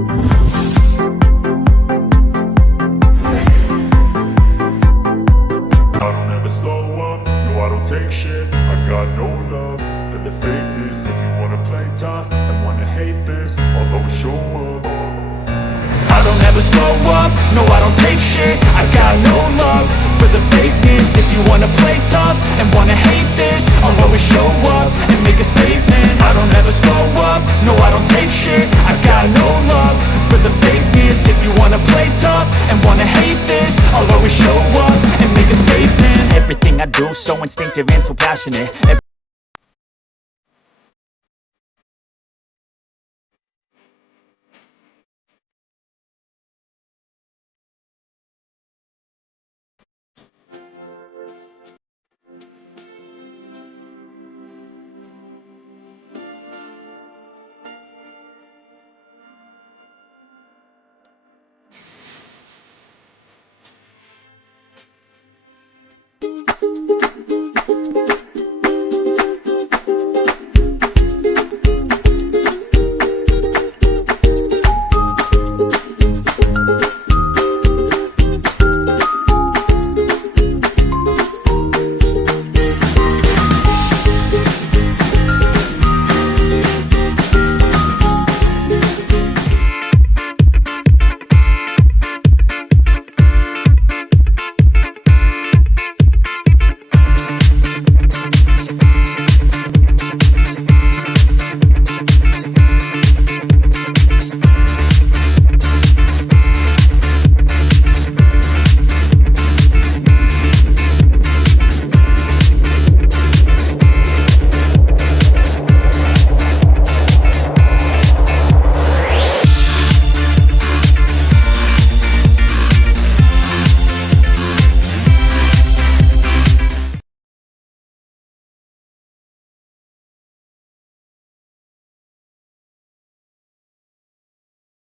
I don't ever slow up, no I don't take shit. I got no love for the fakeness. If you wanna play tough and wanna hate this, I'll always show up. I don't ever slow up, no I don't take shit. I got no love for the fakeness. If you wanna play tough and wanna hate this, I'll always show up and make a statement. I don't ever slow up, no I don't take shit. I got no love for the fakeness. If you wanna play tough and wanna hate this, I'll always show up and make a statement. Everything I do so instinctive and so passionate.